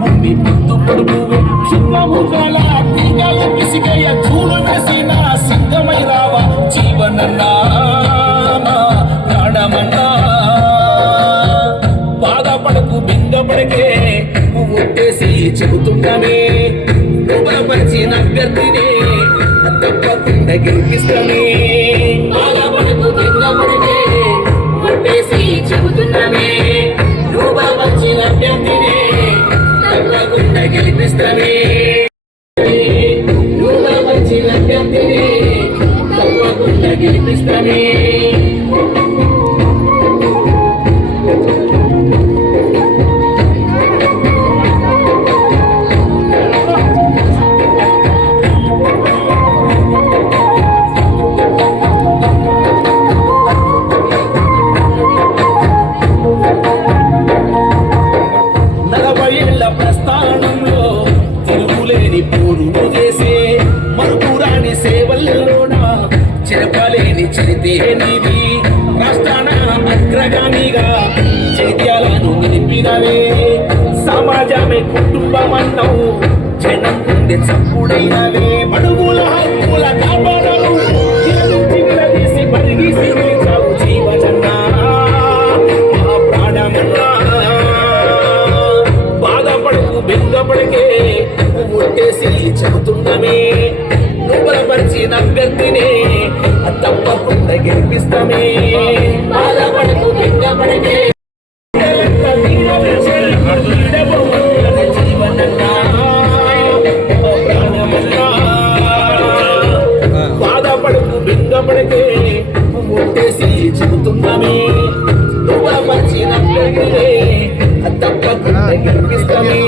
భూమి పొద్దు పొడుగువే శుభముగల తీగల పిసిగయ్య చూలు వేసిన సిద్ధమై రావా జీవనన్నా ప్రాణమన్నా బాధపడకు బెంగపడకే ఒట్టేసి చెబుతున్నానే రూపపరిచిన అభ్యర్థిని తప్పకుండా గెలిపిస్తానే బాధపడకు బెంగపడకే ఒట్టేసి చెబుతున్నానే రూపపరిచిన అభ్యర్థిని తప్పకుండా గెలిపిస్తానే రూపపరిచిన అభ్యర్థిని తప్పకుండా గెలిపిస్తానే ప్రస్థానంలో తిరుగులేని పూర్వు చేసే మరుపురాని సేవల్లోన చెరపలేని చరితే నీది రాష్ట్రాన అగ్రగామిగా చైత్యాలను నిలిపినవే సమాజమే కుటుంబమన్నావు జనం గుండె చప్పుడైనవే బడుగుల హక్కుల కాపాడలు తీసి పరిగీసి జీవనన్నా మా ప్రాణమన్నా బెంగపడికే ఒట్టేసి చెబుతున్నామే నువ్వులపరిచిన అభ్యర్థిని తప్పకుండా గెలిపిస్తామే బాధపడకు బెంగపడికే బాధపడకు బెంగపడికే ఒట్టేసి చెబుతున్నామే నువ్వులపరిచిన అభ్యర్థిని తప్పకుండా గెలిపిస్తామే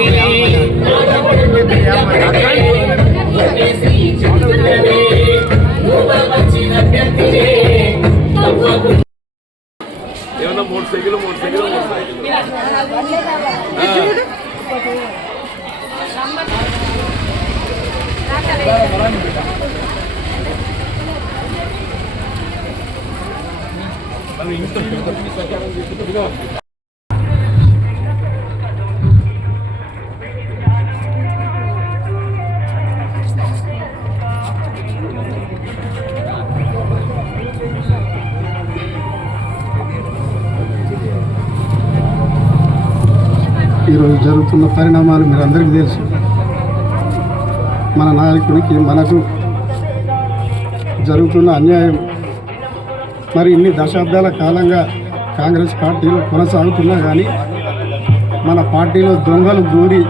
ఏమన్నా మూడు సైకిల్ ఈరోజు జరుగుతున్న పరిణామాలు మీరు అందరికీ తెలుసు. మన నాయకునికి మనకు జరుగుతున్న అన్యాయం మరి ఇన్ని దశాబ్దాల కాలంగా కాంగ్రెస్ పార్టీలో కొనసాగుతున్నా కానీ మన పార్టీలో దొంగలు దూరి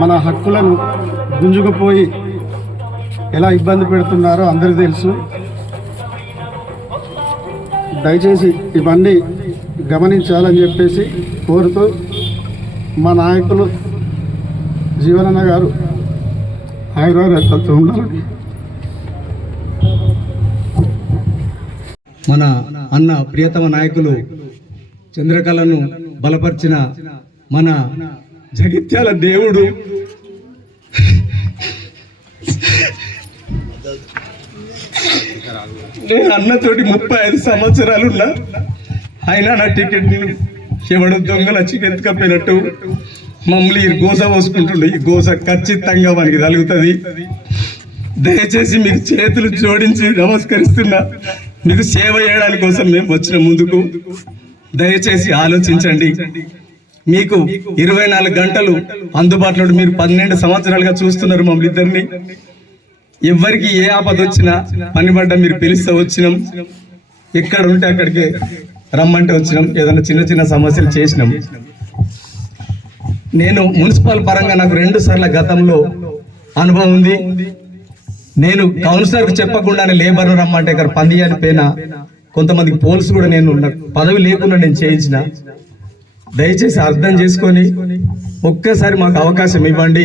మన హక్కులను గుంజుకుపోయి ఎలా ఇబ్బంది పెడుతున్నారో అందరికీ తెలుసు. దయచేసి ఇవన్నీ గమనించాలని చెప్పేసి కోరుతూ మా నాయకులు జీవనన్న గారు ఆయుర్వేదంతో ఉండాలని మన అన్న ప్రియతమ నాయకులు చంద్రకళను బలపరిచిన మన జగిత్యాల దేవుడు నేను అన్నతోటి 35 సంవత్సరాలున్నా అయినా నా టికెట్ ఎవడు దొంగలు వచ్చి ఎత్తుకపోయినట్టు మమ్మల్ని ఈ గోస పోసుకుంటుండే. ఈ గోస ఖచ్చితంగా మనకి తగులుతుంది. దయచేసి మీకు చేతులు జోడించి నమస్కరిస్తున్నా. మీకు సేవ చేయడానికి కోసం మేము వచ్చిన ముందుకు దయచేసి ఆలోచించండి. మీకు 24 గంటలు అందుబాటులో మీరు 12 సంవత్సరాలుగా చూస్తున్నారు మమ్మల్ని ఇద్దరిని. ఎవరికి ఏ ఆపద వచ్చినా పనిపడ్డా మీరు పిలిస్తే వచ్చినాం. ఎక్కడ ఉంటే అక్కడికి రమ్మంటే వచ్చినాం. ఏదైనా చిన్న చిన్న సమస్యలు చేసినాం. నేను మున్సిపల్ పరంగా నాకు 2 సార్లు గతంలో అనుభవం ఉంది. నేను కౌన్సిలర్కి చెప్పకుండానే లేబర్ రమ్మంటే ఇక్కడ పందియాలి పైన కొంతమందికి పోల్స్ కూడా నేను పదవి లేకుండా నేను చేయించిన. దయచేసి అర్థం చేసుకొని ఒక్కసారి మాకు అవకాశం ఇవ్వండి.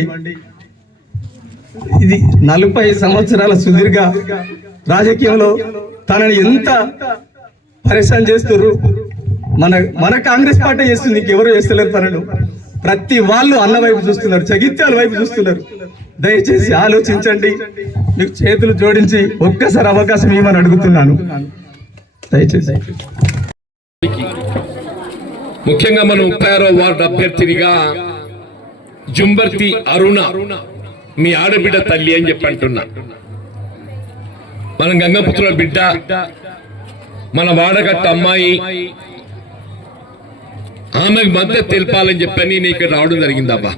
ఇది 40 సంవత్సరాల సుదీర్ఘ రాజకీయంలో తనని ఎంత పరిశ్రమ చేస్తున్నారు. మన కాంగ్రెస్ పార్టీ చేస్తుంది, ఇంకెవరో చేస్తలేరు. తనను ప్రతి వాళ్ళు అన్న వైపు చూస్తున్నారు, జగిత్యాల వైపు చూస్తున్నారు. దయచేసి ఆలోచించండి. మీకు చేతులు జోడించి ఒక్కసారి అవకాశం ఇవ్వమని అడుగుతున్నాను. దయచేసి ముఖ్యంగా మనం 36వ వార్డు అభ్యర్థినిగా జుంబర్తి అరుణ మీ ఆడబిడ్డ తల్లి అని చెప్పి అంటున్నా. మన గంగపుత్రుల బిడ్డ, మన వాడగట్ట అమ్మాయి, ఆమెకు మద్దతు తెలపాలని చెప్పని నేను ఇక్కడ రావడం జరిగిందబ్బా.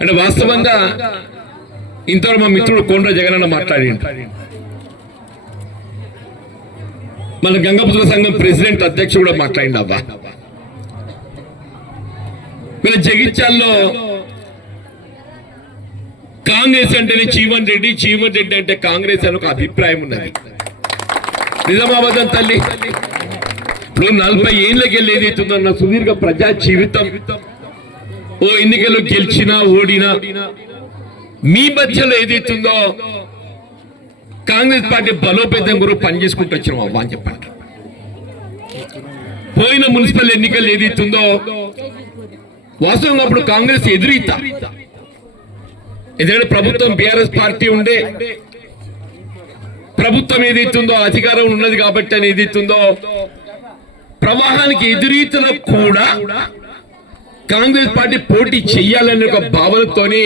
అంటే వాస్తవంగా ఇంతవరకు మా మిత్రుడు కొండ్ర జగనన్న మాట్లాడిండు. మన గంగపుత్ర సంఘం ప్రెసిడెంట్ అధ్యక్షుడు కూడా మాట్లాడిండు అబ్బా. వీళ్ళ జగిత్యాల్లో కాంగ్రెస్ అంటేనే జీవన్ రెడ్డి, జీవన్ రెడ్డి అంటే కాంగ్రెస్ అని ఒక అభిప్రాయం ఉన్నది. నిజామాబాద్ తల్లి ఇప్పుడు 40 ఏళ్ళకి వెళ్ళి ఏదైతుందో నా సుదీర్ఘ ప్రజా జీవితం, ఓ ఎన్నికల్లో గెలిచినా ఓడినా మీ మధ్యలో ఏదైతుందో కాంగ్రెస్ పార్టీ బలోపేతం గురించి పనిచేసుకుంటూ వచ్చినాం అవ్వ అని చెప్పండి. పోయిన మున్సిపల్ ఎన్నికలు ఏదైతుందో వాస్తవంగా అప్పుడు కాంగ్రెస్ ఎదురీత, ఎందుకంటే ప్రభుత్వం బీఆర్ఎస్ పార్టీ ఉండే, ప్రభుత్వం ఏదైతుందో అధికారం ఉన్నది కాబట్టి అని ఏదైతుందో ప్రవాహానికి ఎదురీతలో కూడా కాంగ్రెస్ పార్టీ పోటీ చెయ్యాలనే ఒక భావనతోని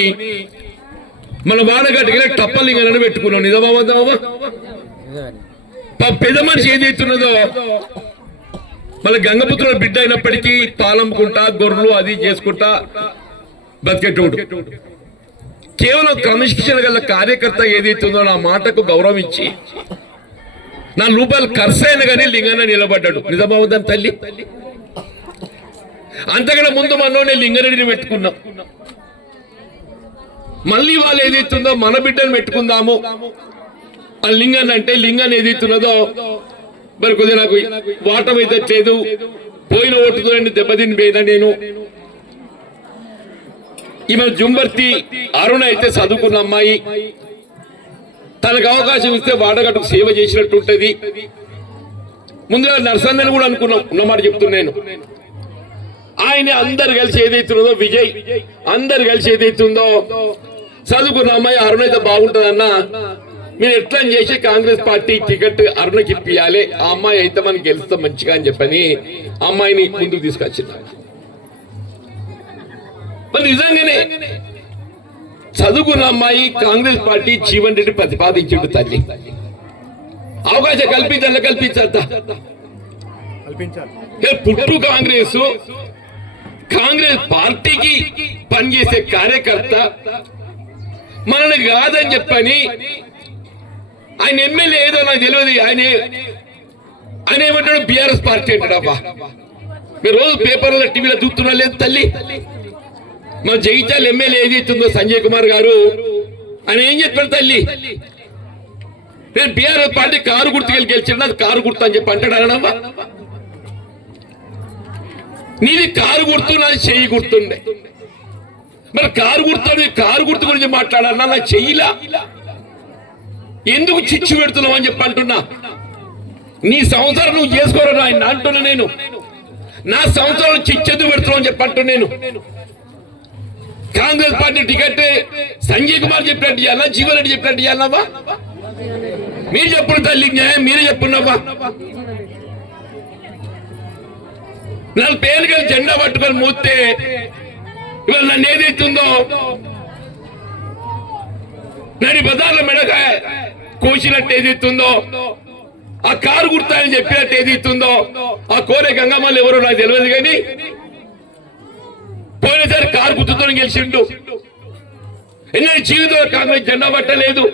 మన వాడగట్టుగా టప్పలింగలను పెట్టుకున్నాం. నిజమావద్దామా? పెద్ద మనిషి ఏదైతున్నదో మళ్ళీ గంగపుత్రుల బిడ్డ అయినప్పటికీ పాలమ్ముకుంటా గొర్రెలు అది చేసుకుంటా బతికేటోడు. కేవలం క్రమశిక్షణ గల కార్యకర్త ఏదైతుందో నా మాటకు గౌరవం ఇచ్చి ₹4 ఖర్చు అయినా కానీ లింగన్న నిలబడ్డాడు. నిజమావద్దాం తల్లి? అంతకన్నా ముందు మనోనే లింగారెడ్డిని పెట్టుకున్నాం. మళ్ళీ వాళ్ళు ఏదైతుందో మన బిడ్డను పెట్టుకుందాము ఆ లింగాన్ని అంటే లింగాన్ని ఏదైతున్నదో మరి కొద్దిగా నాకు వాటం అయితే లేదు, పోయిన ఓటుతో దెబ్బతిని పోయినా నేను. ఈమె జుంబర్తి అరుణ అయితే చదువుకున్న అమ్మాయి, తనకు అవకాశం ఇస్తే వాడగట్టుకు సేవ చేసినట్టు ఉంటది. ముందుగా నర్సన్నని కూడా అనుకున్నాం, ఉన్నమాట చెప్తున్నాను. ఆయన అందరు కలిసి ఏదైతున్నదో విజయ్ అందరు కలిసి ఏదైతుందో చదువుకున్న అమ్మాయి అరుణ అయితే బాగుంటుందన్నా, మీరు ఎట్లా చేసి కాంగ్రెస్ పార్టీ టికెట్ అరుణకి ఇప్పియాలి, ఆ అమ్మాయి అయితే మనం గెలుస్తాం మంచిగా అని చెప్పని అమ్మాయిని ముందుకు తీసుకొచ్చింది. మరి నిజంగానే చదువుకున్న అమ్మాయి కాంగ్రెస్ పార్టీ జీవన్ రెడ్డి ప్రతిపాదించిండు. తల్లి అవకాశం కల్పించద్దా? పుట్టు కాంగ్రెస్ పార్టీకి పనిచేసే కార్యకర్త మనని కాదని చెప్పని ఆయన ఎమ్మెల్యే ఏదో నాకు తెలియదు, ఆయన ఏమంటాడు బీఆర్ఎస్ పార్టీ అంటాడబ్బా. మీరు రోజు పేపర్లో టీవీలో చూస్తున్నా లేదు తల్లి? మన జగిత్యాల ఎమ్మెల్యే ఏదైతుందో సంజయ్ కుమార్ గారు ఆయన ఏం చెప్పాడు తల్లి? నేను బీఆర్ఎస్ పార్టీ కారు గుర్తుకెళ్ళి గెలిచిన కారు గుర్తు అని చెప్పి అంటాడు అనమ్మా. నీది కారు గుర్తు, నాది చెయ్యి గుర్తుండే. మరి కారు గుర్తు గురించి మాట్లాడాలన్నా నా చెయ్యిలా ఎందుకు చిచ్చు పెడుతున్నావు అని చెప్పి అంటున్నా. నీ సంవత్సరం నువ్వు చేసుకోరా ఆయన అంటున్నా నేను. నా సంవత్సరం చిచ్చెందుకు పెడుతున్నావు అని చెప్పి అంటున్నా నేను. కాంగ్రెస్ పార్టీ టికెట్ సంజయ్ కుమార్ చెప్పినట్టు ఇవ్వాలా, జీవన్ రెడ్డి చెప్పినట్టు ఇవ్వాలవా? మీరు చెప్పుడు తల్లి, న్యాయం మీరే చెప్పున్నావా? నన్ను పేరుగా జెండా పట్టుకొని మూస్తే ఇవాళ నన్ను ఏదైతుందో నడి బజార్ల మెడకాయ కోసినట్టు ఏదైతుందో, ఆ కారు గుర్తాయని చెప్పినట్టు ఏదైతుందో, ఆ కోరే గంగమ్మలు ఎవరో నాకు తెలియదు కానీ పోయినసారి కారు గుర్తుతో గెలిచిండు. ఎన్నో జీవితంలో కాంగ్రెస్ జెండా పట్టలేదు.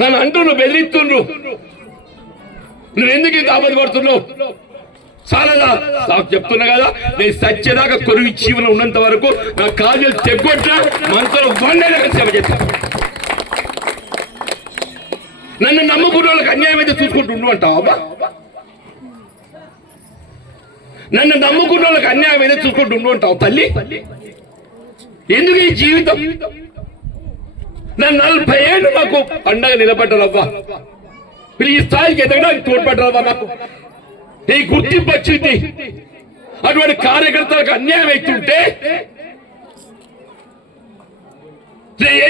నన్ను అంటున్నావు, బెదిరిస్తుండ్రు. నువ్వు ఎందుకు ఇంత ఆపద పడుతున్నావు? చాలదా? నాకు చెప్తున్నా కదా, నేను సత్యదాకా కొరువి జీవనం ఉన్నంత వరకు నా కాజులు తెగ్గొట్టినా మనతో వండేలాగా సేవ చేస్తాను. నన్ను నమ్ముకున్న వాళ్ళకి అన్యాయం అయితే చూసుకుంటూ అంటావా? నన్ను నమ్ముకున్న వాళ్ళకి అన్యాయం అయితే చూసుకుంటూ ఉంటావు తల్లి? ఎందుకు ఈ జీవితం? నన్ను 40 ఏళ్ళు నాకు పండగ నిలబడ్డారవ్వా. మీరు ఈ స్థాయికి ఎదగడానికి తోడ్పడ్డారవ్వా. నాకు ఈ గుర్తింపు వచ్చింది. అటువంటి కార్యకర్తలకు అన్యాయం అవుతుంటే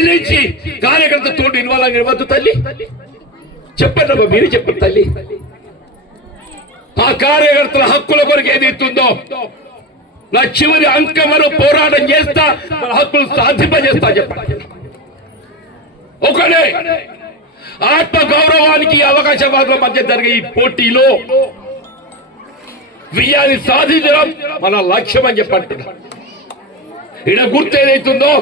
నుంచి కార్యకర్త తోటి ఇన్వాల్వ్ ఇవ్వద్దు తల్లి. చెప్పండి అబ్బా, మీరు చెప్పండి తల్లి. ఆ కార్యకర్తల హక్కుల కొరకు ఏది ఇస్తుందో నా చివరి అంకం వరకు పోరాటం చేస్తా, మన హక్కులు సాధింపజేస్తా చెప్పండి. ఒకడే ఆత్మ గౌరవానికి అవకాశవాదుల మధ్య జరిగే ఈ పోటీలో విజయాన్ని సాధించడం మన లక్ష్యం అని చెప్పంటున్నా. ఈడ గుర్తు ఏదైతుందో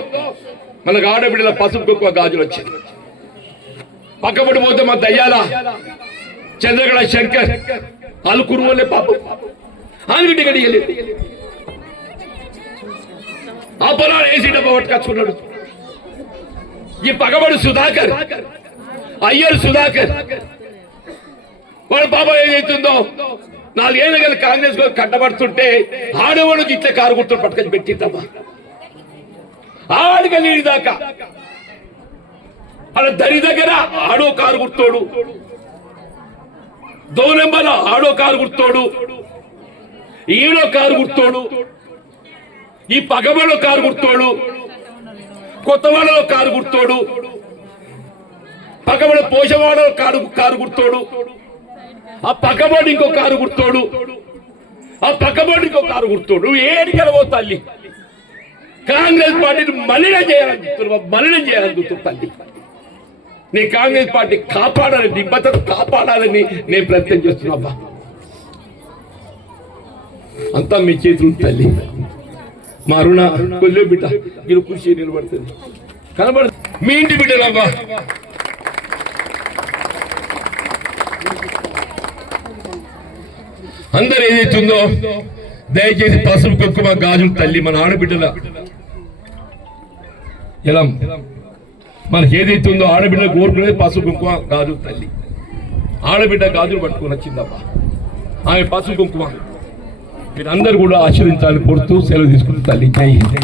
మనకు ఆడబిడ్డల పసుపు కుంకుమ గాజులు వచ్చింది. పక్కపడి పోతే మా దయ్యాల చంద్రగడ శంకర్ అలుకురు వాళ్ళే పాపం ఆనుగుంటి గడియలేదు. ఆ పొలాలు ఏసీ డబ్బా పట్టుకొచ్చుకున్నాడు. ఈ పక్కబడి సుధాకర్ అయ్యర్ సుధాకర్ వాడు పాప ఏదైతుందో 4 ఏళ్ళ గల కాంగ్రెస్ కట్టబడుతుంటే ఆడవాళ్ళకి ఇట్లా కారు గుర్తులు పట్టుకొని పెట్టిద్దమ్మా. ఆడిక నీడి దాకా అలా దరి దగ్గర ఆడో కారు గుర్తోడు, దోనెంబల ఆడో కారు గుర్తోడు, ఈడో కారు గుర్తోడు, ఈ పగబలో కారు గుర్తోడు, కొత్తవాడలో కారు గుర్తోడు, పక్కబడి పోషవాడలో కారు గుర్తోడు, ఆ పక్కబడి ఇంకో కారు గుర్తోడు, ఆ పక్కబడి ఇంకో కారు గుర్తోడు. నువ్వు ఏడికెళ్ళవో తల్లి కాంగ్రెస్ పార్టీని మలినం చేయాలని చెప్తున్నావు, మలినం చేయాలని చూస్తున్నావు తల్లి. నీ కాంగ్రెస్ పార్టీ కాపాడాలని, నీ భద్రత కాపాడాలని నేను ప్రయత్నం చేస్తున్నా. అంతా మీ చేతులు తల్లి. మా అరుణ కొల్లే బిడ్డ మీరు కృషి నిలబడుతుంది కనబడు మీ ఇంటి బిడ్డలవ్వా. అందరు ఏదైతుందో దయచేసి పసుపు కుంకుమ గాజులు తల్లి మన ఆడబిడ్డల ఎలా మనకి ఏదైతుందో ఆడబిడ్డ కోరుకునేది పసుపు కుంకుమ గాజులు తల్లి. ఆడబిడ్డ గాజులు పట్టుకుని వచ్చిందమ్మా. ఆమె పసుపు కుంకుమ మీరందరూ కూడా ఆశీర్వించాలని కోరుతూ సెలవు తీసుకుని తల్లి. జై హింద్.